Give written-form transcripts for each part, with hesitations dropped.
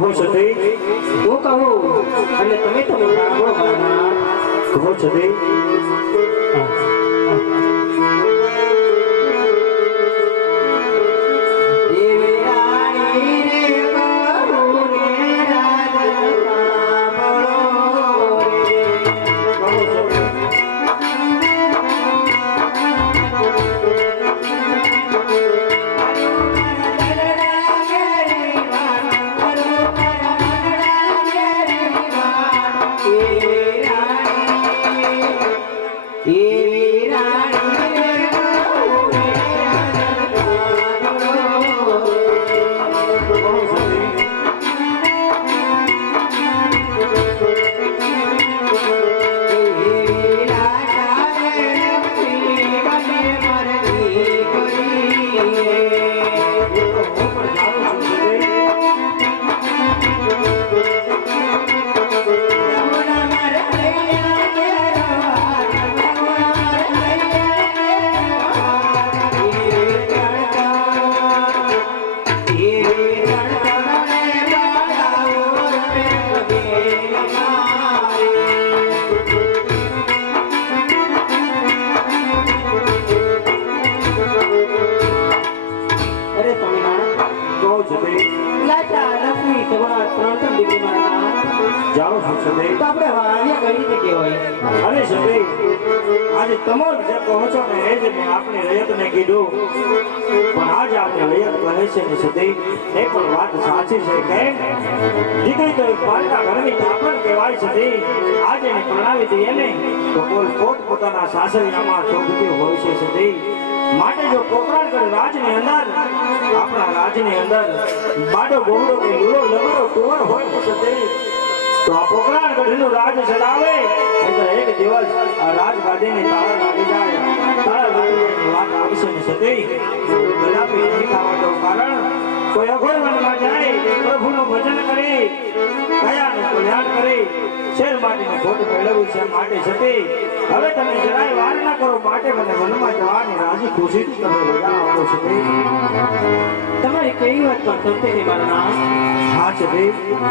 કહો સતી હું કહું એટલે તમે તો સાંભળો મારા કહો સતી જાઓ સતી તો આપણે વાણિયા કઈ રીતે કહેવાય અરે સતી આજે તમે જે કહો છો ને એ જ મેં આપની રયતને કીધું પણ આજ આપણે રયત કહે છે ને સતી એ પણ વાત સાચી છે કેમ દીકરી તો એક પાલતા ઘરની ઠાકર કહેવાય સતી આજે એને પ્રણાવી દઈએ ને તો કોઈ પોતાના સાસરિયામાં શોભતી હોય છે સતી માટે જો પોકરાણગઢ રાજની અંદર આપણા રાજની અંદર બાડો બોહડો કે લૂલો લગડો કુંવર હોય ને સતી તો આ પોકરાણગઢનું રાજ ચલાવે એટલે એક દિવસ આ રાજગાદીની તાળા લાગી જાય તાળા લાગવાની વાત આવશે ને સતી કદાપી નહીં ખાવાનું કારણ કોઈ અઘોરવનમાં જાય પ્રભુનું ભજન કરી કયાનું કલ્યાણ કરી શેર માટીનું ખોટ મેળવ્યું છે માટે સતી હવે તમે જરાય વાર ના કરો માટે મને વનમાં જવાની રાજી ખુશીથી તમે રજા આપો સતી તમારી કેવી વાત પણ સત્ય છે મારા નામ હા સતી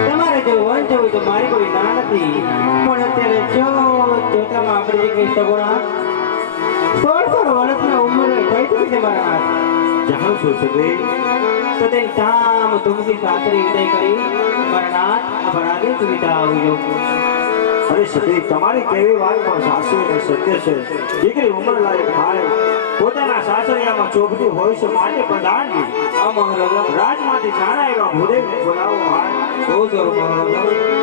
તમારે જો વન જવું તો મારી કોઈ ના નથી પણ અત્યારે જો જોતામાં આપણે જે કઈ સગોડા 16 વર્ષના ઉંમરે થઈ ચૂકી છે મારા નાથ જાણો છો સતી તો તે ધામ ધૂમથી સાસરી વિદાય કરી મારા નાથ આપણા આગળ સુવિધા આવ્યો અરે સતી તમારી કેવી વાત પણ સાચી અને સત્ય છે દીકરી ઉંમર લાયક થાય પોતાના સાસરિયામાં ચોભતી હોય છે માટે પ્રધાનજી આ મહારાજા રાજમાંથી જાણા એવા ભૂદેવને બોલાવો હાય બહુ સારું મહારાજા